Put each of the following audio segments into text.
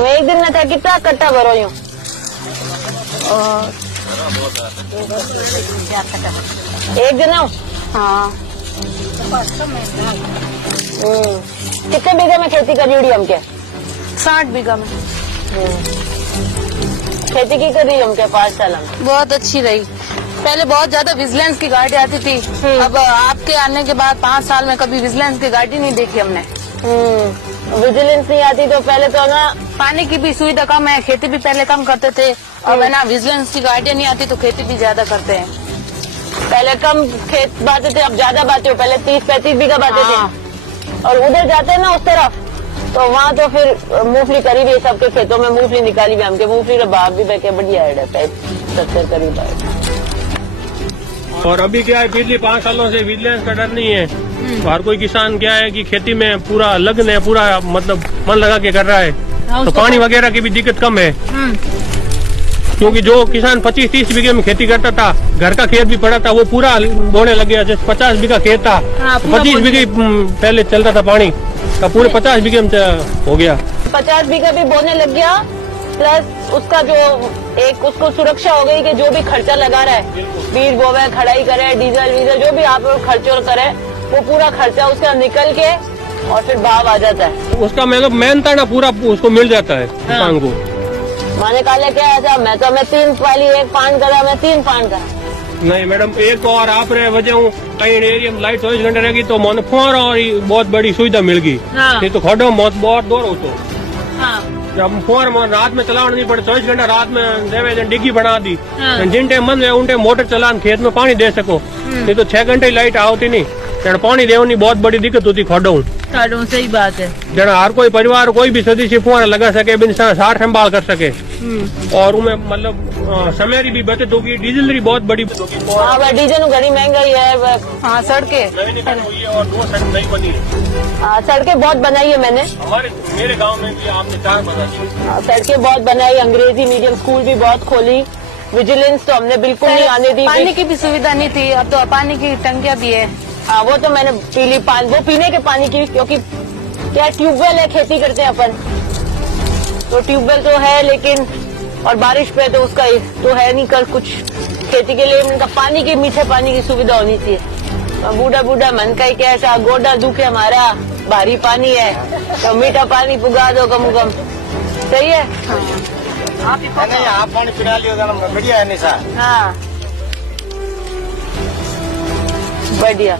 एक दिन में था कितना कट्टा भरो यूं? एक दिन हो? हाँ। कितने बीघे में खेती करी हुई हमके? 60 बीघा में खेती की करी हमके 5 साल में। बहुत अच्छी रही। पहले बहुत ज्यादा विजिलेंस की गाड़ी आती थी, अब आपके आने के बाद 5 साल में कभी विजिलेंस की गाड़ी नहीं देखी हमने। विजिलेंस नहीं आती तो पहले तो ना पानी की भी सुविधा कम है, खेती भी पहले कम करते थे, अब है ना विजिलेंस की गाड़ियाँ नहीं आती तो खेती भी ज्यादा करते हैं। पहले कम खेत बाते थे, अब ज्यादा बाते हो। पहले 30-35 बीघा बाते थे और उधर जाते हैं ना उस तरफ तो वहाँ तो फिर मूंगफली करी हुई है, सबके खेतों में मूंगफली निकाली हुई हमके। मूंगफली का भाव भी बैठे बढ़िया है 70 करीब है। और अभी क्या है, पिछले 5 सालों से विजिलेंस का डर नहीं है। हर कोई किसान क्या है कि खेती में पूरा लगन है, पूरा मतलब मन लगा के कर रहा है, तो पानी वगैरह की भी दिक्कत कम है। क्योंकि जो किसान 25-30 बीघे में खेती करता था, घर का खेत भी पड़ा था, वो पूरा बोने लग गया। जैसे 50 बीघा खेत था, 25 बीघे पहले चलता था पानी, तो पूरे 50 बीघे में हो गया। 50 बीघा भी बोने लग गया, प्लस उसका जो एक उसको सुरक्षा हो गई कि जो भी खर्चा लगा रहा है, बीज बोवे, खड़ाई करे, डीजल वीजल जो भी आप खर्चों करे, वो पूरा खर्चा उसका निकल के और फिर भाव आ जाता है। उसका मतलब मेहनत ना पूरा उसको मिल जाता है किसान को। माने काले क्या ऐसा मैं 3 वाली 1 पान करा, मैं 3 पान करा। नहीं मैडम, एक तो और आप रहे वजह हूँ कहीं एरिया में लाइट 24 घंटे रहेगी तो मन फोन और बहुत बड़ी सुविधा मिल गई। ये तो खड़ो बहुत दूर हो तो जब फोन रात में चलाना नहीं पड़े, 24 घंटा रात में डिग्गी बना दी, जिन टाइम मन है उन टाइम मोटर चला खेत में पानी दे सको। ये तो 6 घंटे लाइट आवती नहीं, पानी देवनी बहुत बड़ी दिक्कत होती खड़ो। सही बात है। जना हर कोई परिवार कोई भी सदस्य फोन लगा सके, बिन 60 संभाल कर सके और उनमें मतलब समय की भी बचत होगी। डीजल की बहुत बड़ी हाँ, डीजल घड़ी महंगाई है। हाँ, सड़कें और 2 सड़क नहीं बनी है। सड़कें बहुत बनाई है मैंने, मेरे गांव में भी आपने 4 बनाई। सड़कें बहुत बनाई, अंग्रेजी मीडियम स्कूल भी बहुत खोली। विजिलेंस तो हमने बिल्कुल नहीं आने दी। पानी की भी सुविधा नहीं थी, अब तो पानी की टंकियां भी है। हाँ, वो तो मैंने पीली वो पीने के पानी की, क्योंकि क्या ट्यूबवेल है, खेती करते हैं अपन तो ट्यूबवेल तो है, लेकिन और बारिश पे तो उसका तो है नहीं कर कुछ खेती के लिए। उनका पानी की मीठे पानी की सुविधा होनी चाहिए। बूढ़ा मन का ही कैसा गोडा दुखे हमारा, भारी पानी है तो मीठा पानी पुगा दो कम कम। सही है। आप पानी पिला लियो, बढ़िया है निशा। हाँ बढ़िया।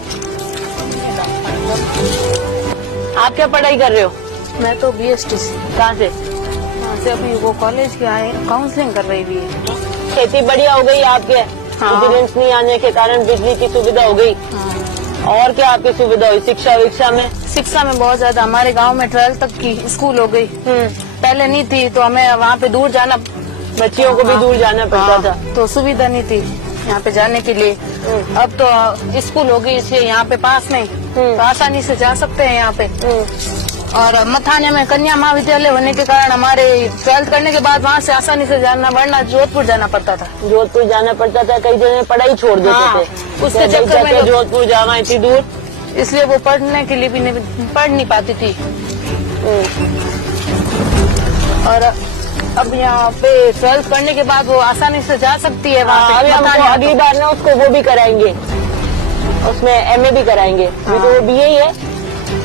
आप क्या पढ़ाई कर रहे हो? मैं तो BST से। कहाँ से? अभी वो कॉलेज के आए, काउंसलिंग कर रही थी। खेती बढ़िया हो गई आपके? विजिलेंस नहीं आने के कारण बिजली की सुविधा हो गई। और क्या आपकी सुविधा हुई? शिक्षा में बहुत ज्यादा। हमारे गांव में 12th तक की स्कूल हो गई, पहले नहीं थी तो हमें वहाँ पे दूर जाना, बच्चियों को भी दूर जाना पड़ता था तो सुविधा नहीं थी यहाँ पे जाने के लिए। अब तो स्कूल हो गई, इसलिए यहाँ पे पास में तो आसानी से जा सकते हैं यहाँ पे। और मथाने में कन्या महाविद्यालय होने के कारण हमारे 12th करने के बाद वहाँ से आसानी से जाना, वरना जोधपुर जाना पढ़ता था। कई जगह पढ़ाई छोड़ देते थे उसके चक्कर में, जोधपुर जाना इतनी दूर, इसलिए वो पढ़ने के लिए भी पढ़ नहीं पाती थी। और अब यहाँ पे 12th करने के बाद वो आसानी से जा सकती है वहाँ पे। अगली बार ना उसको वो भी कराएंगे, उसमें MA भी कराएंगे। अभी तो वो BA ही है,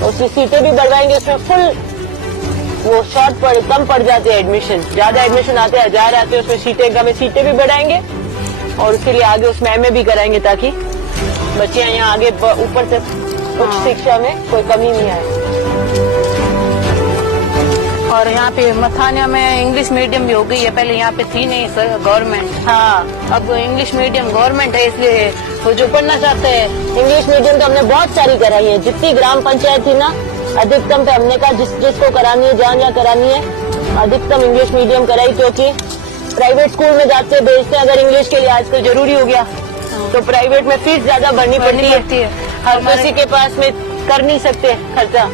उसकी सीटें भी बढ़वाएंगे। उसमें फुल वो कम पड़ जाते हैं एडमिशन, ज्यादा एडमिशन आते हैं, 1000 आते हैं, उसमें सीटें भी बढ़ाएंगे और उसके लिए आगे उसमें MA भी कराएंगे ताकि बच्चे यहाँ आगे ऊपर से उच्च शिक्षा में कोई कमी नहीं आए। और यहाँ पे मथानिया में इंग्लिश मीडियम भी हो गई है, पहले यहाँ पे थी नहीं सर गवर्नमेंट। हाँ, अब इंग्लिश मीडियम गवर्नमेंट है, इसलिए वो जो पढ़ना चाहते हैं इंग्लिश मीडियम तो हमने बहुत सारी कराई है। जितनी ग्राम पंचायत थी ना, अधिकतम पे हमने कहा जिसको करानी है, जहाँ करानी है, अधिकतम इंग्लिश मीडियम कराई। क्योंकि प्राइवेट स्कूल में जाते भेजते हैं, अगर इंग्लिश के लिए आजकल जरूरी हो गया तो प्राइवेट में फीस ज्यादा भरनी पड़ती है, हर किसी के पास में कर नहीं सकते खर्चा,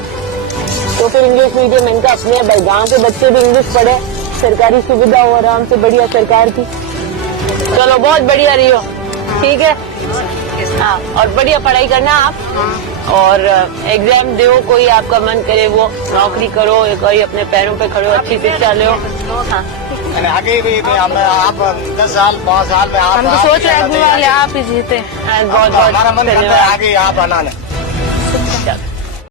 तो फिर इंग्लिश मीडियम इनका अपने भाई गाँव के बच्चे भी इंग्लिश पढ़े, सरकारी सुविधा हो आराम से बढ़िया सरकार की। चलो बहुत बढ़िया रही हो, ठीक है। हाँ, और बढ़िया पढ़ाई करना आप। और एग्जाम दो, कोई आपका मन करे वो नौकरी करो, कोई अपने पैरों पे खड़ो, अच्छी शिक्षा लो। हाँ, मैंने आगे भी हम आप 10 साल 5 साल में आप हम तो सोच रहे हैं अगली वाले आप ही जीते। बहुत बहुत हमारा मन करता है धन्यवाद। आगे आप बनाने।